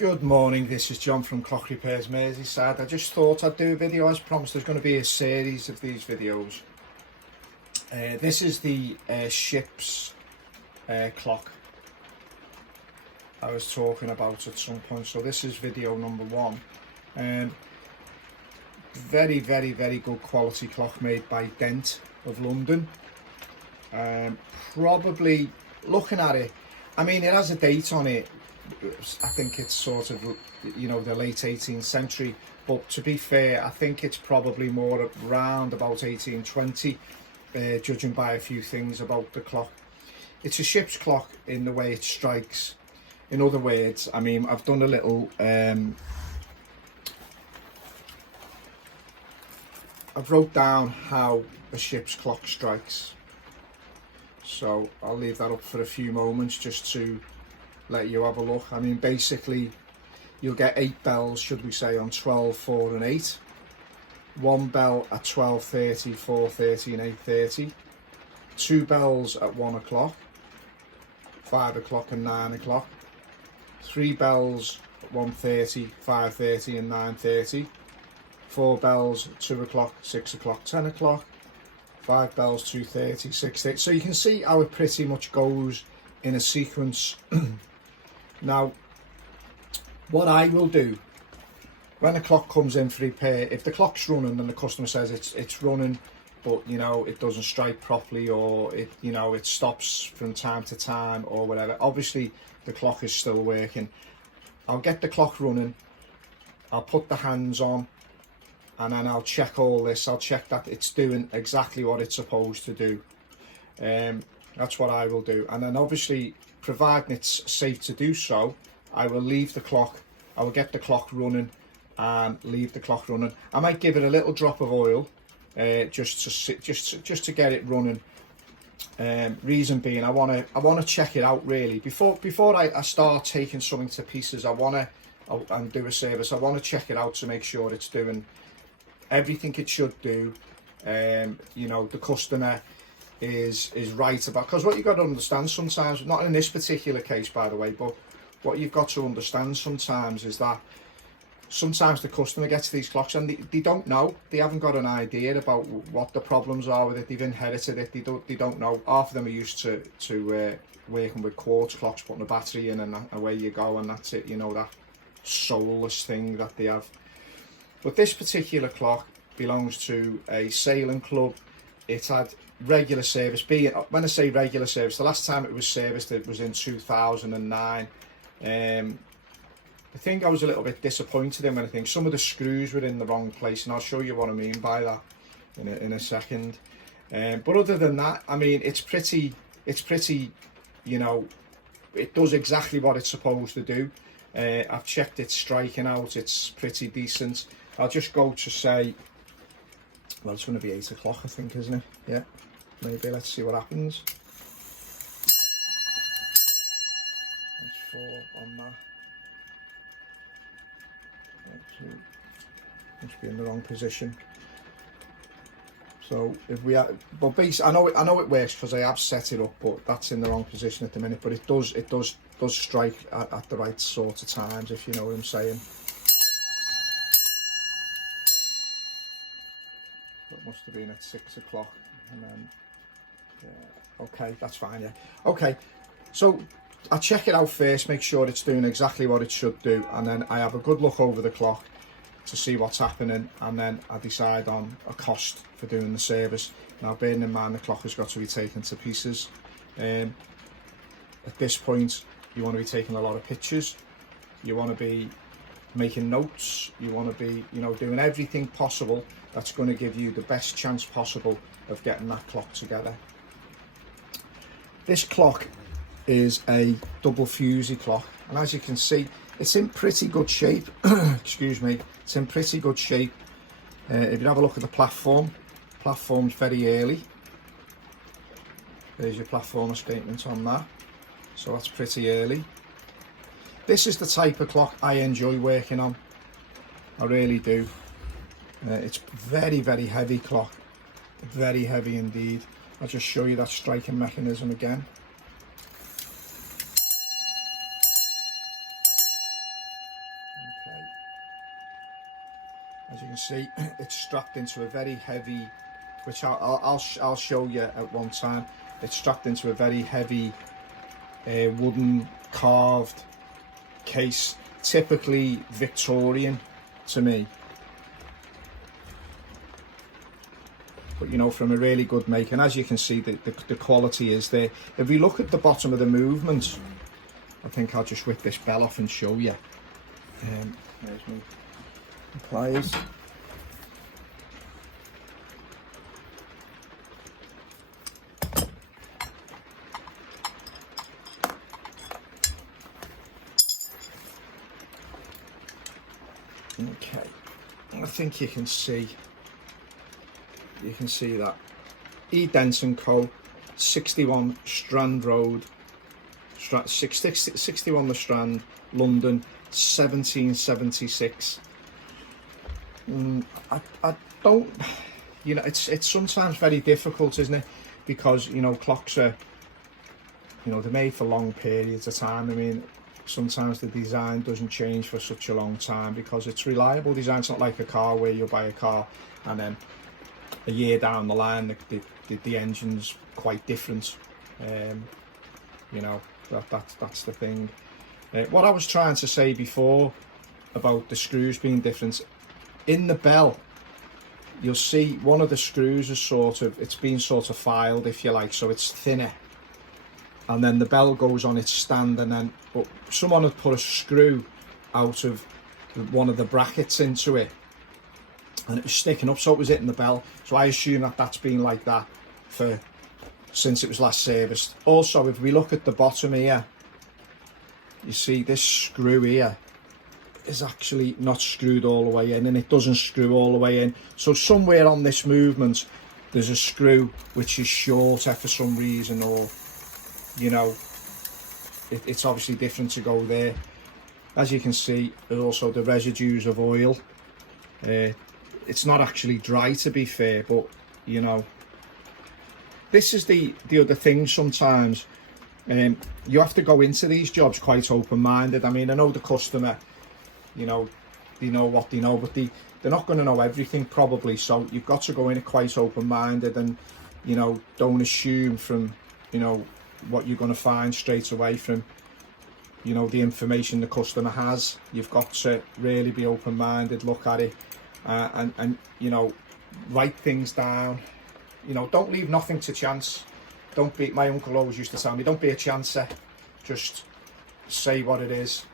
Good morning, this is John from Clock Repairs Merseyside. I just thought I'd do a video. As promised, there's going to be a series of these videos. This is the ship's clock I was talking about at some point. So this is video number one. Very good quality clock made by Dent of London. Probably looking at it, I mean, it has a date on it. I think it's sort of, you know, the late 18th century, but to be fair, I think it's probably more around about 1820, judging by a few things about the clock. It's a ship's clock in the way it strikes. In other words, I mean, I've done a little, I've wrote down how a ship's clock strikes. So I'll leave that up for a few moments just to let you have a look. I mean, basically you'll get 8 bells, should we say, on 12, 4 and 8. 1 bell at 12:30, 4:30 and 8:30. 2 bells at 1 o'clock, 5 o'clock and 9 o'clock. 3 bells at 1:30, 5:30 and 9:30. 4 bells at 2 o'clock, 6 o'clock, 10 o'clock. 5 bells, 2:30, 6:30. So you can see how it pretty much goes in a sequence. Now, what I will do when the clock comes in for repair, if the clock's running and the customer says it's running, but you know it doesn't strike properly, or it, you know, it stops from time to time or whatever, obviously the clock is still working. I'll get the clock running, I'll put the hands on, and then I'll check all this. I'll check that it's doing exactly what it's supposed to do. That's what I will do. And then obviously, providing it's safe to do so, I will leave the clock. I will get the clock running and leave the clock running. I might give it a little drop of oil, just to get it running. Reason being, I want to check it out really before I start taking something to pieces. I want to and do a service. I want to check it out to make sure it's doing everything it should do. You know, the customer is right about, because what you've got to understand sometimes, not in this particular case by the way, but what you've got to understand sometimes is that sometimes the customer gets these clocks and they don't know, they haven't got an idea about what the problems are with it. They've inherited it, they don't know. Half of them are used to working with quartz clocks, putting a battery in and away you go, and that's it, you know, that soulless thing that they have. But this particular clock belongs to a sailing club. It had regular service. When I say regular service, the last time it was serviced, it was in 2009. I think I was a little bit disappointed in when I think some of the screws were in the wrong place, and I'll show you what I mean by that in a second. But other than that, I mean, it's pretty, you know, it does exactly what it's supposed to do. I've checked its striking out, it's pretty decent. I'll just go to say, well, it's going to be 8 o'clock, I think, isn't it? Yeah, maybe. Let's see what happens. That's 4 on that. Must be in the wrong position. So if we are, but basically, I know it works because I have set it up, but that's in the wrong position at the minute. But it does strike at the right sort of times, if you know what I'm saying. It must have been at 6 o'clock, and then okay, that's fine. Yeah, okay. So I check it out first, make sure it's doing exactly what it should do, and then I have a good look over the clock to see what's happening, and then I decide on a cost for doing the service. Now, bearing in mind the clock has got to be taken to pieces. At this point, you want to be taking a lot of pictures. You want to be making notes. You want to be, you know, doing everything possible that's going to give you the best chance possible of getting that clock together. This clock is a double Fusee clock, and as you can see, it's in pretty good shape. Excuse me, it's in pretty good shape. If you have a look at the platform's very early. There's your platform statement on that, so that's pretty early. This is the type of clock I enjoy working on, I really do. It's very heavy clock, very heavy indeed. I'll just show you that striking mechanism again. As you can see, it's strapped into a very heavy, which I'll show you at one time. It's strapped into a very heavy wooden carved case, typically Victorian to me, but you know, from a really good make. And as you can see, the quality is there. If we look at the bottom of the movement, I think I'll just whip this bell off and show you. There's my pliers. Okay, I think you can see that. E. Denson Co, 61 Strand Road, 61 The Strand, London, 1776. I don't, you know, it's sometimes very difficult, isn't it? Because, you know, clocks are, you know, they're made for long periods of time. I mean, sometimes the design doesn't change for such a long time because it's reliable design. It's not like a car where you buy a car and then a year down the line the engine's quite different. You know, that's the thing. What I was trying to say before about the screws being different, in the bell you'll see one of the screws is it's been sort of filed, if you like, so it's thinner, and then the bell goes on its stand, and then but someone had put a screw out of one of the brackets into it and it was sticking up, so it was hitting the bell. So I assume that that's been like that since it was last serviced. Also, if we look at the bottom here, you see this screw here is actually not screwed all the way in, and it doesn't screw all the way in. So somewhere on this movement there's a screw which is shorter for some reason, or you know, it's obviously different to go there. As you can see, there's also the residues of oil. It's not actually dry, to be fair, but you know, this is the other thing sometimes. You have to go into these jobs quite open-minded. I mean, I know the customer, you know, they know what they know, but they're not going to know everything probably, so you've got to go in it quite open-minded, and you know, don't assume from, you know, what you're going to find straight away from, you know, the information the customer has. You've got to really be open-minded, look at it, and you know, write things down. You know, don't leave nothing to chance. Don't be, my uncle always used to tell me, don't be a chancer, just say what it is.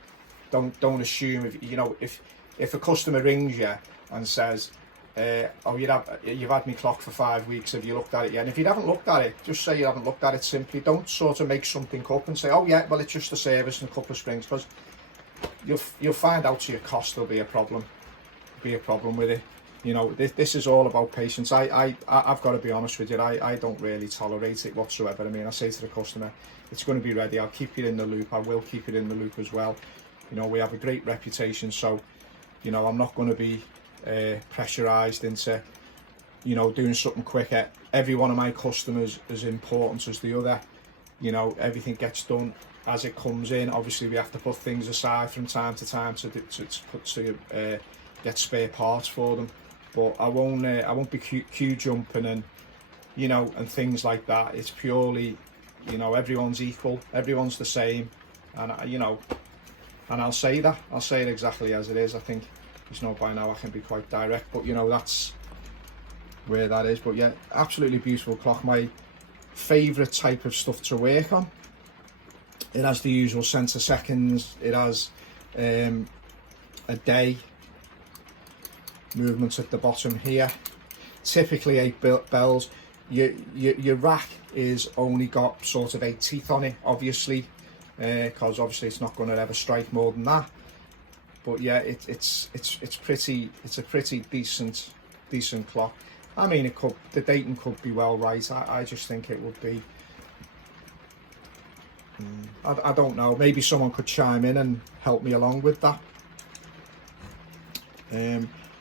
Don't assume. If you know, if a customer rings you and says, oh, you've had me clock for 5 weeks, have you looked at it yet? And if you haven't looked at it, just say you haven't looked at it simply. Don't sort of make something up and say, oh yeah, well, it's just a service and a couple of springs, because you'll find out to your cost there'll be a problem. With it. You know, this is all about patience. I've got to be honest with you, I don't really tolerate it whatsoever. I mean, I say to the customer, it's going to be ready, I'll keep you in the loop, I will keep you in the loop as well. You know, we have a great reputation, so, you know, I'm not going to be pressurised into, you know, doing something quicker. Every one of my customers is important as the other. You know, everything gets done as it comes in. Obviously, we have to put things aside from time to time to get spare parts for them. But I won't be queue jumping and, you know, and things like that. It's purely, you know, everyone's equal, everyone's the same, and you know, and I'll say that. I'll say it exactly as it is. I think there's no by now I can be quite direct, but you know, that's where that is. But yeah, absolutely beautiful clock. My favourite type of stuff to work on. It has the usual centre seconds. It has a day movement at the bottom here. Typically 8 bells. Your rack is only got sort of 8 teeth on it, obviously, because obviously it's not going to ever strike more than that. But yeah, it's a pretty decent clock. I mean, the dating could be well right. I just think it would be. I don't know. Maybe someone could chime in and help me along with that.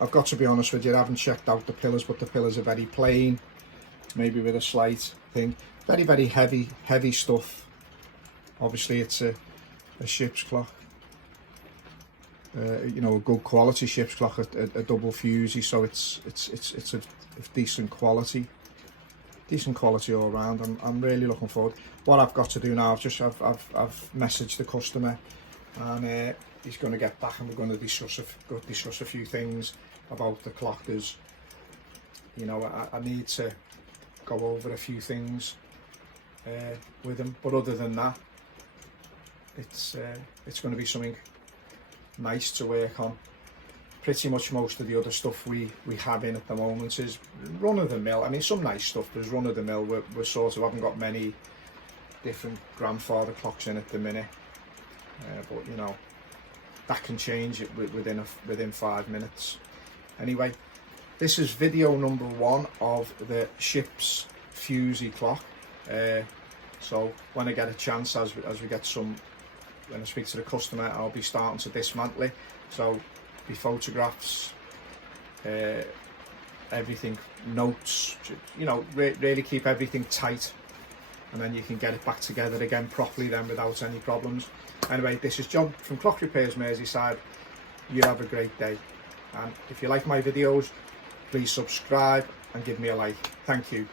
I've got to be honest with you, I haven't checked out the pillars, but the pillars are very plain, maybe with a slight thing. Very, very heavy stuff. Obviously it's a ship's clock. you know, a good quality ship's clock, a double Fusee, so it's a decent quality all round. I'm really looking forward. What I've got to do now, I've messaged the customer, and he's going to get back, and we're going to discuss a few things about the clock. There's, you know, I need to go over a few things with him, but other than that, it's going to be something nice to work on. Pretty much most of the other stuff we have in at the moment is run of the mill. I mean, some nice stuff, but it's run of the mill. We're sort of haven't got many different grandfather clocks in at the minute, but you know, that can change it within 5 minutes. Anyway, this is video number 1 of the ship's Fusee clock. So when I get a chance, as we get some, when I speak to the customer, I'll be starting to dismantle it. So the photographs, everything, notes, you know, really keep everything tight, and then you can get it back together again properly then without any problems. Anyway, this is John from Clock Repairs Merseyside. You have a great day, and if you like my videos, please subscribe and give me a like. Thank you.